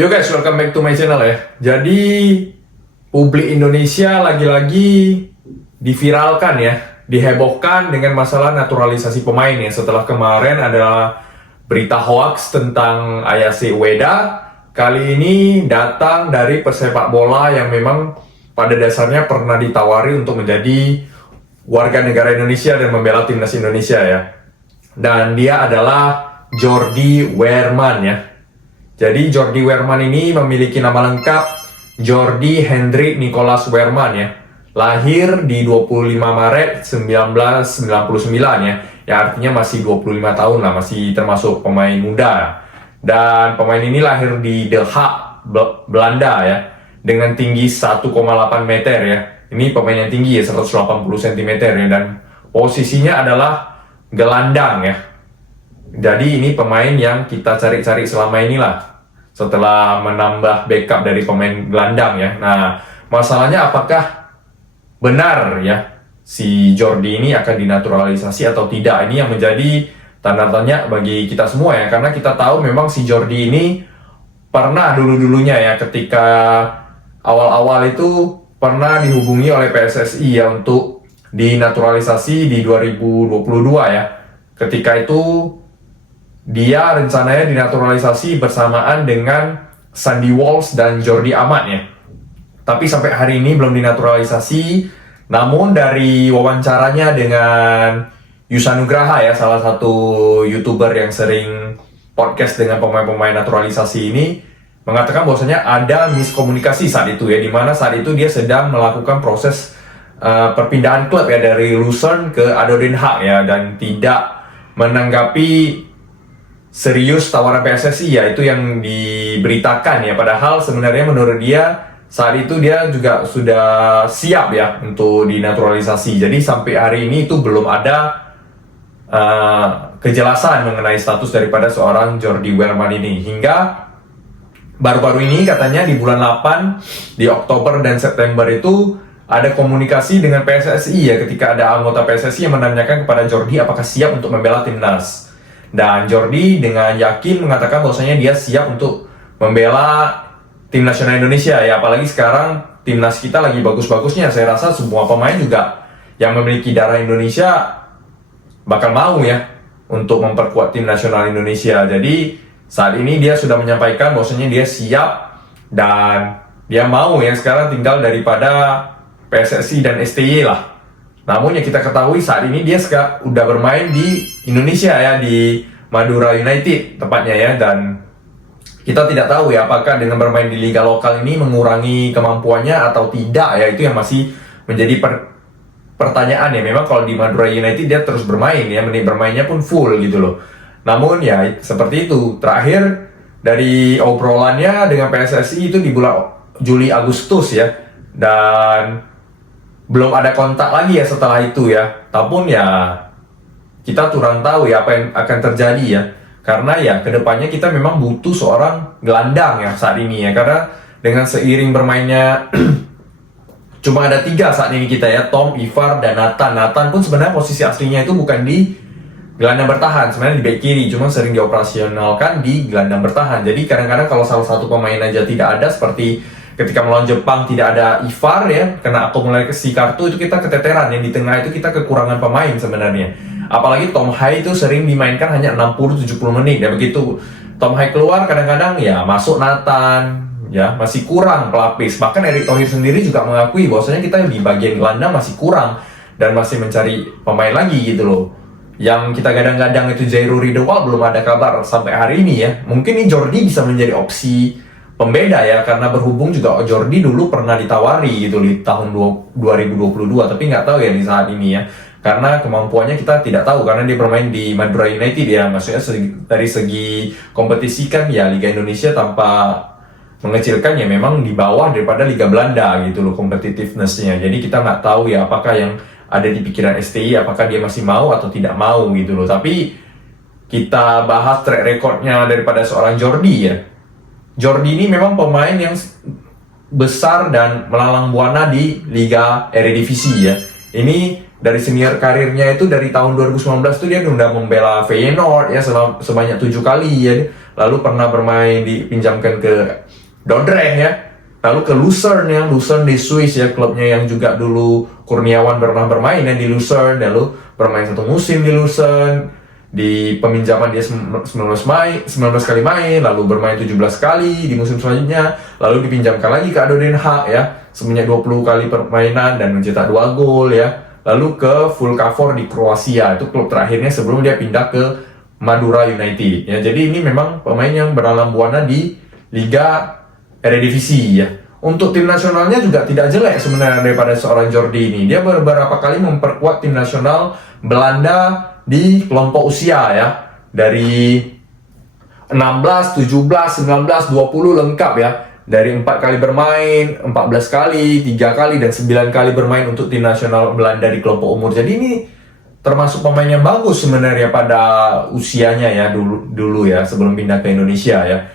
Yo guys, welcome back to my channel ya. Jadi publik Indonesia lagi-lagi diviralkan ya, dihebohkan dengan masalah naturalisasi pemain ya. Setelah kemarin ada berita hoax tentang Ayase Ueda, kali ini datang dari pesepak bola yang memang pada dasarnya pernah ditawari untuk menjadi warga negara Indonesia dan membela timnas Indonesia ya. Dan dia adalah Jordi Weerman ya. Jadi Jordi Weerman ini memiliki nama lengkap Jordi Hendrik Nicolas Weerman ya. Lahir di 25 Maret 1999 ya. Ya artinya masih 25 tahun lah, masih termasuk pemain muda. Dan pemain ini lahir di Den Haag, Belanda ya. Dengan tinggi 1,8 meter ya. Ini pemain yang tinggi ya, 180 cm ya. Dan posisinya adalah gelandang ya. Jadi ini pemain yang kita cari-cari selama inilah, setelah menambah backup dari pemain gelandang ya. Nah, masalahnya apakah benar ya si Jordi ini akan dinaturalisasi atau tidak? Ini yang menjadi tanda tanya bagi kita semua ya, karena kita tahu memang si Jordi ini pernah dulu-dulunya ya, ketika awal-awal itu pernah dihubungi oleh PSSI ya untuk dinaturalisasi di 2022 ya. Ketika itu dia rencananya dinaturalisasi bersamaan dengan Sandy Walsh dan Jordi Amat ya. Tapi sampai hari ini belum dinaturalisasi. Namun dari wawancaranya dengan Yusa Nugraha ya, salah satu YouTuber yang sering podcast dengan pemain-pemain naturalisasi ini, mengatakan bahwasanya ada miskomunikasi saat itu ya, dimana saat itu dia sedang melakukan proses perpindahan klub ya dari Luzern ke ADO Den Haag ya, dan tidak menanggapi serius tawaran PSSI ya, itu yang diberitakan ya. Padahal sebenarnya menurut dia saat itu dia juga sudah siap ya untuk dinaturalisasi. Jadi sampai hari ini itu belum ada kejelasan mengenai status daripada seorang Jordi Weerman ini. Hingga baru-baru ini katanya di bulan 8, di Oktober dan September itu ada komunikasi dengan PSSI ya, ketika ada anggota PSSI yang menanyakan kepada Jordi apakah siap untuk membela timnas. Dan Jordi dengan yakin mengatakan bahwasanya dia siap untuk membela tim nasional Indonesia ya, apalagi sekarang timnas kita lagi bagus-bagusnya. Saya rasa semua pemain juga yang memiliki darah Indonesia bakal mau ya untuk memperkuat tim nasional Indonesia. Jadi saat ini dia sudah menyampaikan bahwasanya dia siap dan dia mau ya, sekarang tinggal daripada PSSI dan STY lah. Namun yang kita ketahui saat ini dia udah bermain di Indonesia ya, di Madura United tepatnya ya, dan kita tidak tahu ya apakah dengan bermain di liga lokal ini mengurangi kemampuannya atau tidak ya. Itu yang masih menjadi pertanyaan ya. Memang kalau di Madura United dia terus bermain ya, menit bermainnya pun full gitu loh. Namun ya seperti itu. Terakhir dari obrolannya dengan PSSI itu di bulan Juli Agustus ya, dan belum ada kontak lagi ya setelah itu ya. Tapi ya kita kurang tahu ya apa yang akan terjadi ya, karena ya kedepannya kita memang butuh seorang gelandang ya saat ini ya, karena dengan seiring bermainnya cuma ada 3 saat ini kita ya, Tom, Ivar, dan Nathan. Nathan pun sebenarnya posisi aslinya itu bukan di gelandang bertahan, sebenarnya di back kiri, cuma sering dioperasionalkan di gelandang bertahan. Jadi kadang-kadang kalau salah satu pemain aja tidak ada, seperti ketika melawan Jepang tidak ada Ivar ya, kena akumulasi kartu, itu kita keteteran. Yang di tengah itu kita kekurangan pemain sebenarnya. Apalagi Tom Hai itu sering dimainkan hanya 60-70 menit ya. Begitu Tom Hai keluar, kadang-kadang ya masuk Nathan ya, masih kurang pelapis. Bahkan Erick Thohir sendiri juga mengakui bahwasanya kita di bagian gelandang masih kurang dan masih mencari pemain lagi gitu loh. Yang kita gadang-gadang itu Jairo Ridewal belum ada kabar sampai hari ini ya. Mungkin ini Jordi bisa menjadi opsi pembeda ya, karena berhubung juga Jordi dulu pernah ditawari gitu di tahun 2022, tapi nggak tahu ya di saat ini ya, karena kemampuannya kita tidak tahu, karena dia bermain di Madura United ya. Maksudnya dari segi kompetisi kan ya Liga Indonesia tanpa mengecilkan ya memang di bawah daripada Liga Belanda gitu loh competitiveness-nya. Jadi kita nggak tahu ya apakah yang ada di pikiran STI, apakah dia masih mau atau tidak mau gitu loh. Tapi kita bahas track recordnya daripada seorang Jordi ya. Jordi ini memang pemain yang besar dan melalang buana di Liga Eredivisie ya. Ini dari senior karirnya itu dari tahun 2019 tuh dia udah membela Feyenoord ya sebanyak 7 kali ya. Lalu pernah bermain dipinjamkan ke Dordrecht ya. Lalu ke Lucerne di Swiss ya, klubnya yang juga dulu Kurniawan pernah bermain ya di Lucerne. Lalu bermain 1 musim di Lucerne. Di peminjaman dia 19 kali main, lalu bermain 17 kali di musim selanjutnya, lalu dipinjamkan lagi ke ADO Den Haag ya, sebanyak 20 kali permainan dan mencetak 2 gol ya. Lalu ke Fulkafor di Kroasia, itu klub terakhirnya sebelum dia pindah ke Madura United ya. Jadi ini memang pemain yang beralam buana di Liga Eredivisie ya. Untuk tim nasionalnya juga tidak jelek sebenarnya daripada seorang Jordi ini. Dia beberapa kali memperkuat tim nasional Belanda di kelompok usia ya, dari 16, 17, 19, 20 lengkap ya. Dari 4 kali bermain, 14 kali, 3 kali, dan 9 kali bermain untuk tim nasional Belanda di kelompok umur. Jadi ini termasuk pemain yang bagus sebenarnya pada usianya ya, dulu ya, sebelum pindah ke Indonesia ya.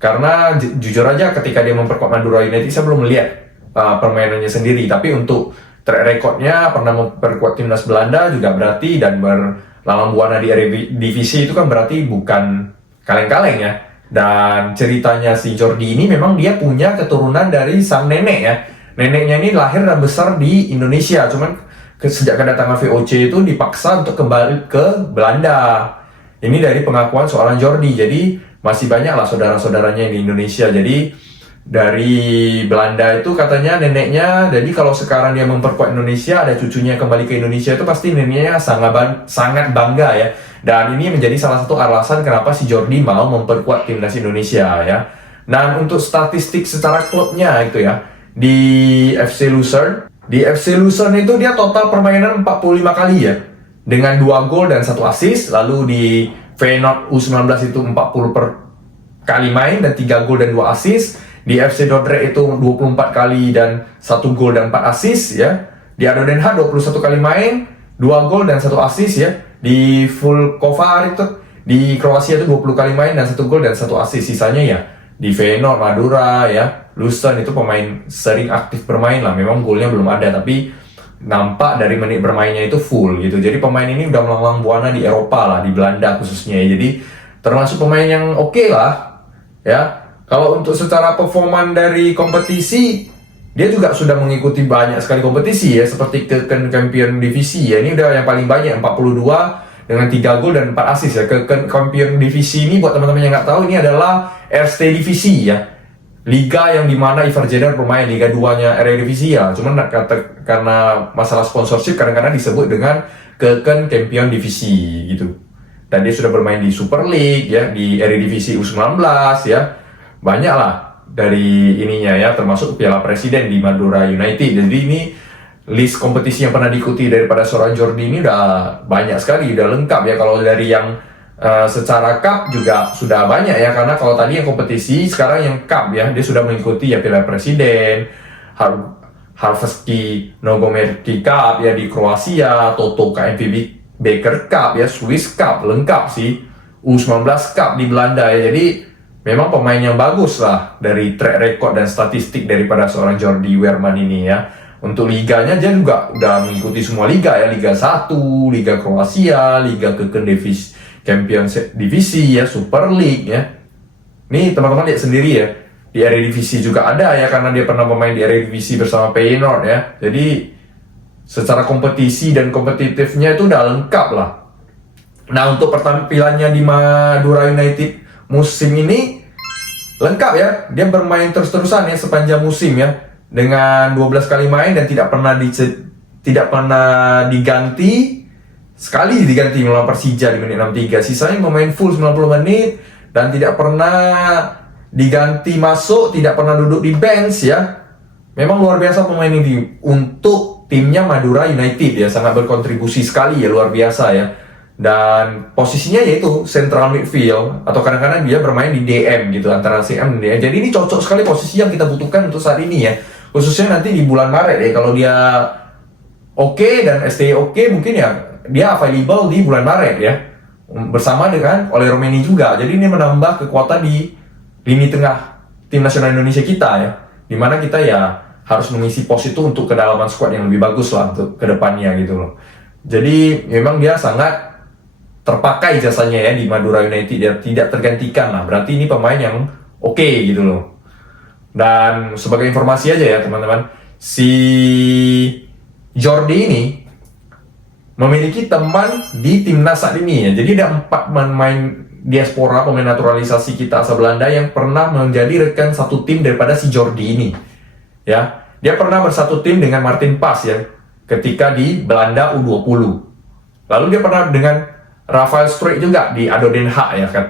Karena jujur aja ketika dia memperkuat Madura United, saya belum melihat permainannya sendiri. Tapi untuk track recordnya pernah memperkuat timnas Belanda juga berarti, dan berlalang buana di Eredivisie itu kan berarti bukan kaleng-kaleng ya. Dan ceritanya si Jordi ini memang dia punya keturunan dari sang nenek ya. Neneknya ini lahir dan besar di Indonesia, cuman sejak kedatangan VOC itu dipaksa untuk kembali ke Belanda. Ini dari pengakuan seorang Jordi. Jadi masih banyak lah saudara-saudaranya di Indonesia. Jadi dari Belanda itu katanya neneknya, jadi kalau sekarang dia memperkuat Indonesia, ada cucunya kembali ke Indonesia, itu pasti neneknya sangat bangga ya. Dan ini menjadi salah satu alasan kenapa si Jordi mau memperkuat timnas Indonesia ya. Dan untuk statistik secara klubnya itu ya, di FC Lucerne itu dia total permainan 45 kali ya, dengan 2 gol dan 1 assist. Lalu di Feyenoord U19 itu 40 kali main dan 3 gol dan 2 assist. Di FC Dordrecht itu 24 kali dan 1 gol dan 4 assist ya. Di ADO Den Haag 21 kali main, 2 gol dan 1 assist ya. Di Fulkafor itu di Kroasia itu 20 kali main dan 1 gol dan 1 assist. Sisanya ya di Feyenoord, Madura ya, Lucerne itu pemain sering aktif bermain lah. Memang golnya belum ada, tapi nampak dari menit bermainnya itu full gitu. Jadi pemain ini udah melanglang buana di Eropa lah, di Belanda khususnya ya. Jadi termasuk pemain yang oke lah ya. Kalau untuk secara performan dari kompetisi, dia juga sudah mengikuti banyak sekali kompetisi ya, seperti Champion Divisi ya. Ini udah yang paling banyak, 42 dengan 3 gol dan 4 assist ya. Champion Divisi ini buat teman-teman yang nggak tahu, ini adalah Eerste Divisi ya. Liga yang dimana Ivar Jenner bermain, Liga 2-nya Eredivisie ya. Cuman karena masalah sponsorship kadang-kadang disebut dengan Champion Divisi gitu. Dan dia sudah bermain di Super League ya, di Eredivisie U19 ya. Banyak lah dari ininya ya, termasuk Piala Presiden di Madura United. Jadi ini list kompetisi yang pernah diikuti daripada seorang Jordi ini udah banyak sekali, udah lengkap ya. Kalau dari yang secara cup juga sudah banyak ya, karena kalau tadi yang kompetisi, sekarang yang cup ya, dia sudah mengikuti ya Piala Presiden, Hrvatski Nogometni Cup ya di Kroasia, Toto KMV Baker Cup ya, Swiss Cup, lengkap sih, U19 Cup di Belanda ya. Jadi memang pemain yang bagus lah dari track record dan statistik daripada seorang Jordi Weerman ini ya. Untuk liganya dia juga udah mengikuti semua liga ya, Liga 1, Liga Kroasia, Liga Champions Divisi ya, Super League ya. Nih teman-teman lihat sendiri ya, di Eredivisie juga ada ya, karena dia pernah bermain di Eredivisie bersama Feyenoord ya. Jadi secara kompetisi dan kompetitifnya itu udah lengkap lah. Nah untuk pertampilannya di Madura United musim ini lengkap ya, dia bermain terus-terusan ya sepanjang musim ya, dengan 12 kali main dan tidak pernah diganti. Sekali diganti melawan Persija di menit 63, sisanya memain full 90 menit dan tidak pernah diganti masuk, tidak pernah duduk di bench ya. Memang luar biasa pemain ini untuk timnya Madura United ya, sangat berkontribusi sekali ya, luar biasa ya. Dan posisinya yaitu central midfield, atau kadang-kadang dia bermain di DM gitu, antara CM dan DM. Jadi ini cocok sekali posisi yang kita butuhkan untuk saat ini ya, khususnya nanti di bulan Maret ya. Kalau dia oke dan STY oke, mungkin ya dia available di bulan Maret ya, bersama dengan Ole Romeni juga. Jadi ini menambah kekuatan di lini tengah tim nasional Indonesia kita ya, dimana kita ya harus mengisi pos itu untuk kedalaman squad yang lebih bagus lah untuk kedepannya gitu loh. Jadi memang dia sangat terpakai jasanya ya di Madura United, dia tidak tergantikan lah. Berarti ini pemain yang oke gitu loh. Dan sebagai informasi aja ya teman-teman, si Jordi ini memiliki teman di timnas saat ini ya. Jadi ada 4 pemain diaspora, pemain naturalisasi kita asal Belanda yang pernah menjadi rekan satu tim daripada si Jordi ini. Ya, dia pernah bersatu tim dengan Martin Pas ya, ketika di Belanda U20. Lalu dia pernah dengan Rafael Struijk juga di ADO Den Haag ya kan.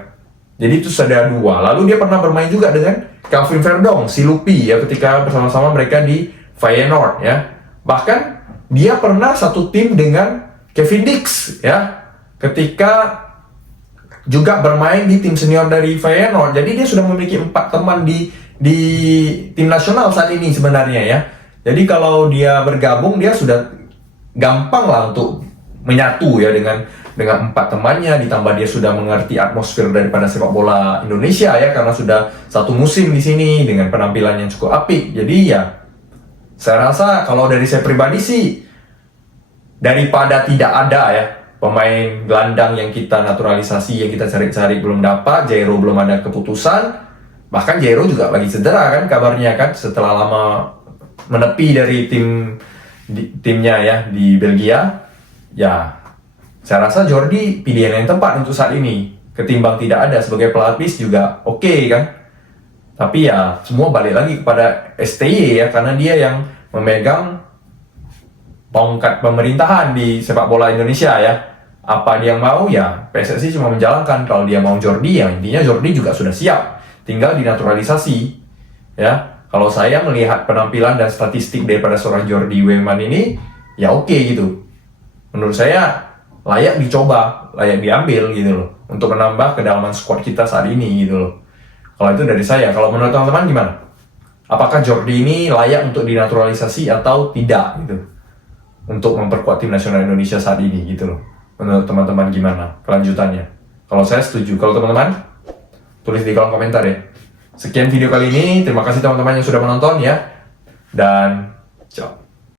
Jadi itu sudah 2. Lalu dia pernah bermain juga dengan Calvin Verdong, si Lupi ya, ketika bersama-sama mereka di Feyenoord ya. Bahkan dia pernah satu tim dengan Kevin Dix ya, ketika juga bermain di tim senior dari Feyenoord. Jadi dia sudah memiliki 4 teman di tim nasional saat ini sebenarnya ya. Jadi kalau dia bergabung, dia sudah gampang lah untuk menyatu ya dengan 4 temannya, ditambah dia sudah mengerti atmosfer daripada sepak bola Indonesia ya, karena sudah satu musim di sini dengan penampilan yang cukup apik. Jadi ya, saya rasa kalau dari saya pribadi sih, daripada tidak ada ya pemain gelandang yang kita naturalisasi, yang kita cari-cari belum dapat, Jairo belum ada keputusan, bahkan Jairo juga lagi cedera kan kabarnya kan, setelah lama menepi dari timnya ya di Belgia. Ya, saya rasa Jordi pilihan yang tepat untuk saat ini. Ketimbang tidak ada sebagai pelapis juga oke kan. Tapi ya semua balik lagi kepada STY ya, karena dia yang memegang tongkat pemerintahan di sepak bola Indonesia ya. Apa dia mau ya, PSSI cuma menjalankan. Kalau dia mau Jordi ya intinya Jordi juga sudah siap, tinggal dinaturalisasi ya. Kalau saya melihat penampilan dan statistik daripada seorang Jordi Weman ini, ya oke gitu. Menurut saya layak dicoba, layak diambil gitu loh, untuk menambah kedalaman squad kita saat ini gitu loh. Kalau itu dari saya. Kalau menurut teman-teman gimana? Apakah Jordi ini layak untuk dinaturalisasi atau tidak gitu, untuk memperkuat tim nasional Indonesia saat ini gitu loh. Menurut teman-teman gimana kelanjutannya? Kalau saya setuju. Kalau teman-teman, tulis di kolom komentar ya. Sekian video kali ini, terima kasih teman-teman yang sudah menonton ya, dan ciao.